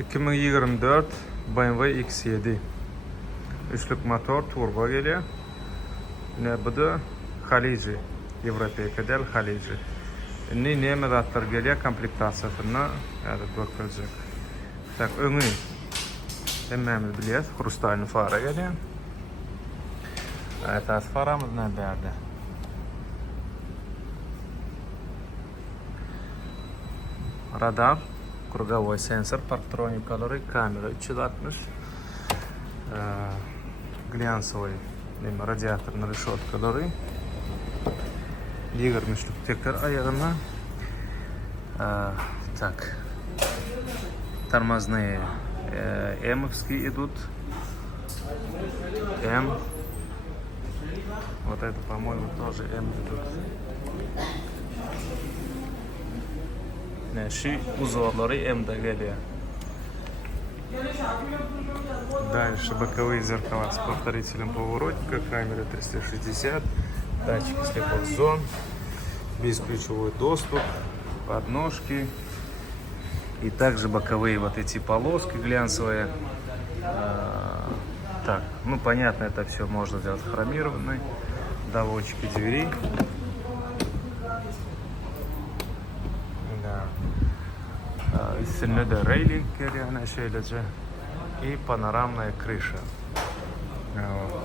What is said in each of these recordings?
2024 BMW X7 üçlük motor turbo geliyor. Yine bu da Halici. Европейка del Halici. Ne medatlar geliyor komplektasiyasına bakılacak. Tak önü hemmemiz biliyoruz. Хрустальный fara geliyor. Evet, faramız nerede? Radar, круговой сенсор, парктроникалары, камера 360, глянцевый радиаторный решеткалары, 20'лük tekrar ayağına. Так, тормозные М-овские идут. М. Вот это, по-моему, тоже М идут. Şu узорları M'de geliyor. Дальше боковые зеркала с повторителем поворотника, камера 360, датчики слепых зон, бесключевой доступ, подножки и также боковые вот эти полоски глянцевые. Так, ну понятно, это все можно сделать хромированной, доводчики дверей. Üstünde de railing geliyor şöylece. И панорамная крыша. Вот.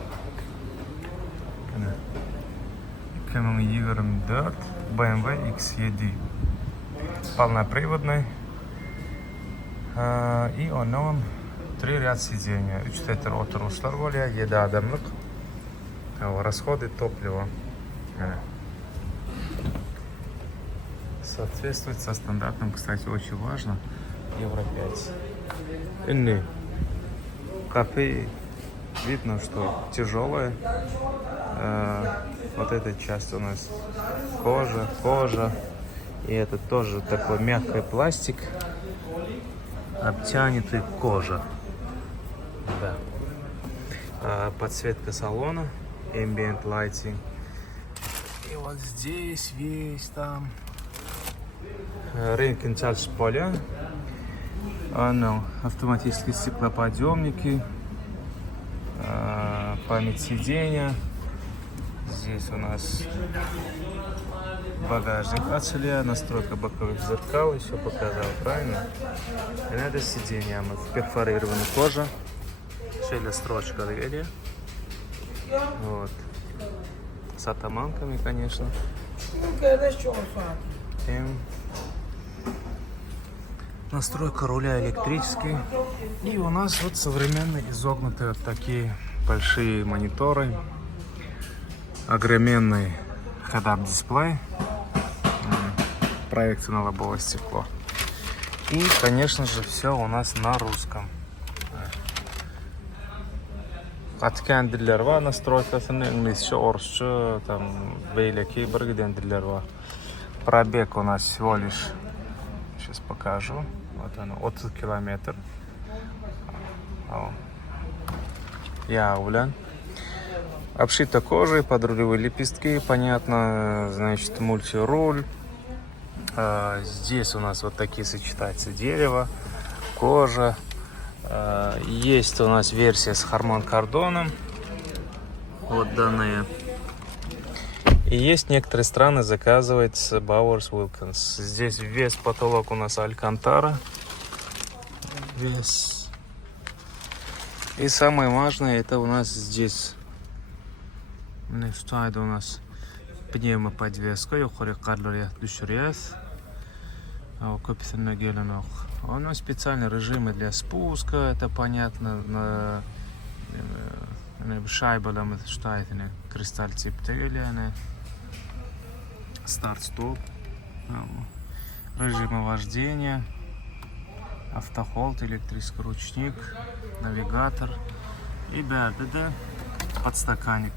2024 BMW X7. Полноприводный. И onun 3 ряд сидения. 3 oturuşlar oluyor. 7 adamlık. Расходы топлива. Соответствует со стандартом, кстати, очень важно. Евро 5. Капы видно, что тяжелая. Вот эта часть у нас кожа. И это тоже такой мягкий пластик, обтянутый кожа. Да. Подсветка салона, ambient lighting. И вот здесь весь там. Рейнкин Charge поля, автоматические стеклоподъемники, память сидения. Здесь у нас багажник отсюда, настройка боковых зеркал, еще показал, правильно? И это сиденье, перфорированная кожа, шеля строчка двери, вот, с атаманками, конечно. Настройка руля электрический. И у нас вот современные изогнутые вот такие большие мониторы. Огроменный head-up дисплей. Проекция на лобовое стекло. И, конечно же, все у нас на русском. Atkan diller var настройкасını İngilizce, орысча, там бейлеки біргіден diller var. Пробег у нас всего лишь, сейчас покажу, вот оно, 30 километров. Явлен. Обшито кожей, подрулевые лепестки, понятно, значит, мультируль. Здесь у нас вот такие сочетаются дерево, кожа. Есть у нас версия с Харман-Кардоном. Вот данные. И есть некоторые страны заказывают с Bowers Wilkins. Здесь вес потолок у нас Алькантара. Вес. И самое важное, это у нас здесь. Что это у нас? Пневмоподвеска. Yukarı karları düşürüyoruz. Копительный геленок. У нас специальные режимы для спуска, это понятно. Шайбалам, что это, кристалл цептели, старт-стоп, режимы вождения, автохолд, электрический ручник, навигатор и бәрді подстаканник,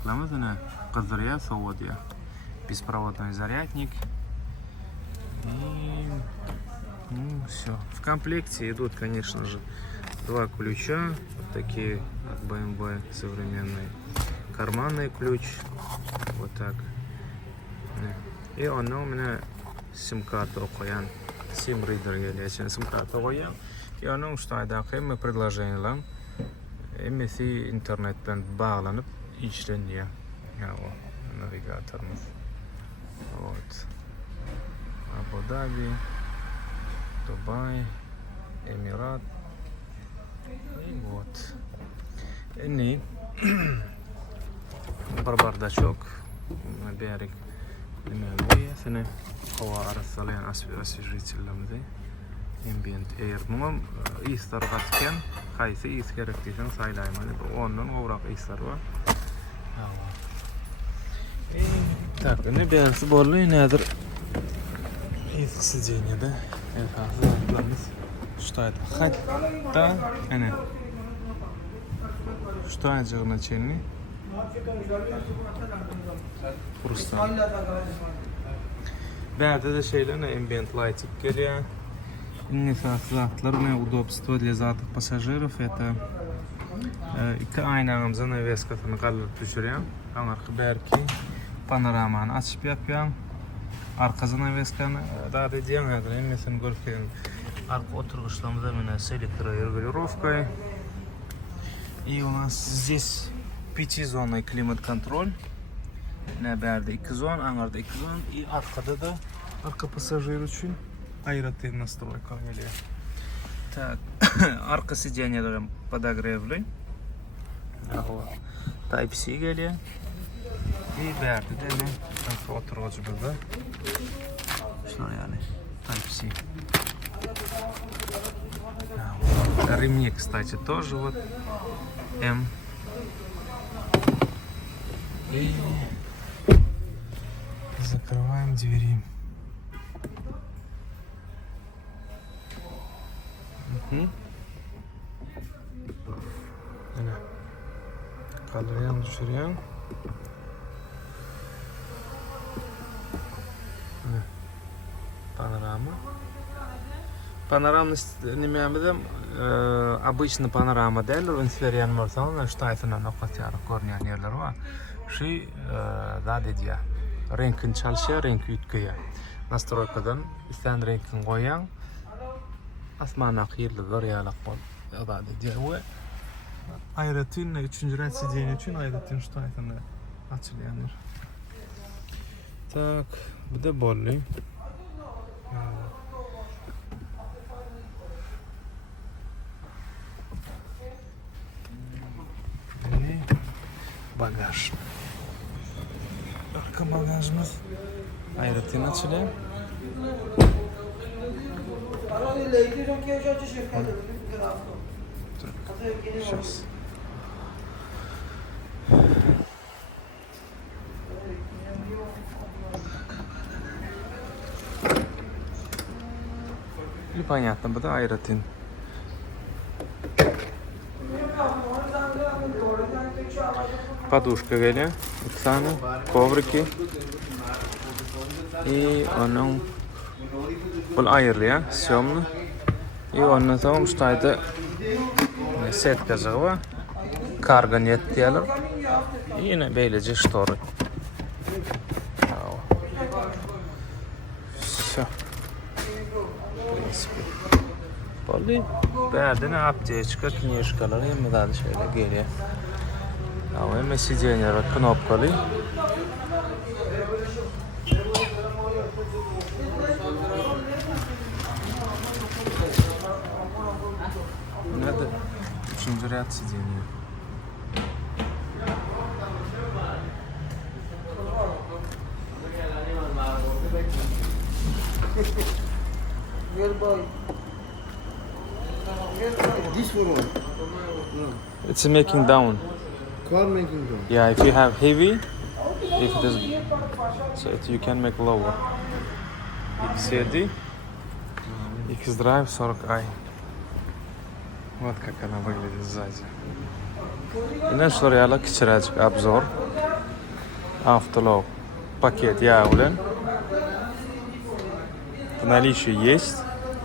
беспроводной зарядник. И все. В комплекте идут, конечно же, 2 ключа, вот такие от BMW современные, карманный ключ, вот так. И он у меня сим-карту qo'yan, sim reader yerleşen sim-kartı qo'yan, Ki onun üstadaki hem предложениялар emesi internetten bağlanıp işleniyor. Ya o navigatörümüz. Вот. Abu Dhabi, Dubai, Emirat. И вот. Inni bardachok берег nimeye hava arasalayan освежителlerimiz ambient air mum istar gatken qaysi is kerak desen saylayman ondan oğraq istar var. Так, ne beğensi bollu nedir? Eskisi de efendim что это? Hatta ana что это значение? Просто. Бәді de şeyler ne ambient lighting geliyor. Инициативлар, удобство для задних пассажиров. Это iki aynamıza навескasını kaldırıp düşürüyor. Arka belki panoramanı açıp yapıyor. Arkası навесkanı daha da diyen kadar innesini görüyorum. Arka oturuşlarımızda yine селекторировкой. И у нас здесь 5-зонный климат-контроль. Neberde 2 zon, angarda 2 zon. И arkada da arka pasajir için ayrıca настройка geliyor. Так, arka сиденьелерим подогревли. Type-C geliyor. И berde de ne? Oturucu burada. Şuna yani. Type-C. Ремни, кстати, тоже вот М. И закрываем двери. Kaldırıyorum, düşürüyorum. Панорама. Панорамность немеямыдым обычно панорама değil, инфериян морсална штайфынан окатяры көрнен ерлер var. Şey da dediği renkini çalışıyor, renk yütküye. Настройкадан isten renkini koyan asmana kıyırlı var ya lakol. Da dediği ve ayrıca 3. red sidiyen için ayrıca штайфаны açılıyorlar. Так, bu da bolli. Bagaj. Arka bagajımız ayrıca açılıyor. Сейчас. И понятно, bu da ayrıca. Подушка geliyor, iki tane коврики и onun bu ayırlı съемный и ondan sonra штайда set kazığı var, karga net diyorlar, yine böylece ştoru. Все, в принципе. Böyle berdine aptечка, книжкалар, hem daha şöyle geliyor. Hem сиденье кнопкали. Надо 3. ряд сиденья. This one. It's making down. Car making down. Yeah, if you have heavy, if it is, so you can make lower. X7, X-Drive 40i. Вот как она выглядит сзади. И наш реально кичерачек обзор. Автолог. Пакет явлен. В наличии есть.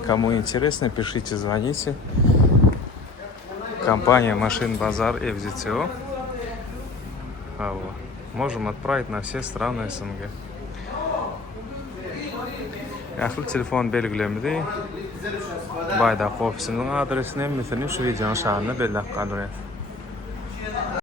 Кому интересно, пишите, звоните. Компания Машин Базар FZTO. Можем отправить на все страны СНГ. Yaxşı telefon belgilemedi. Bayda ofisimizin adresini, meseleni şu videonun şahane belli qalır.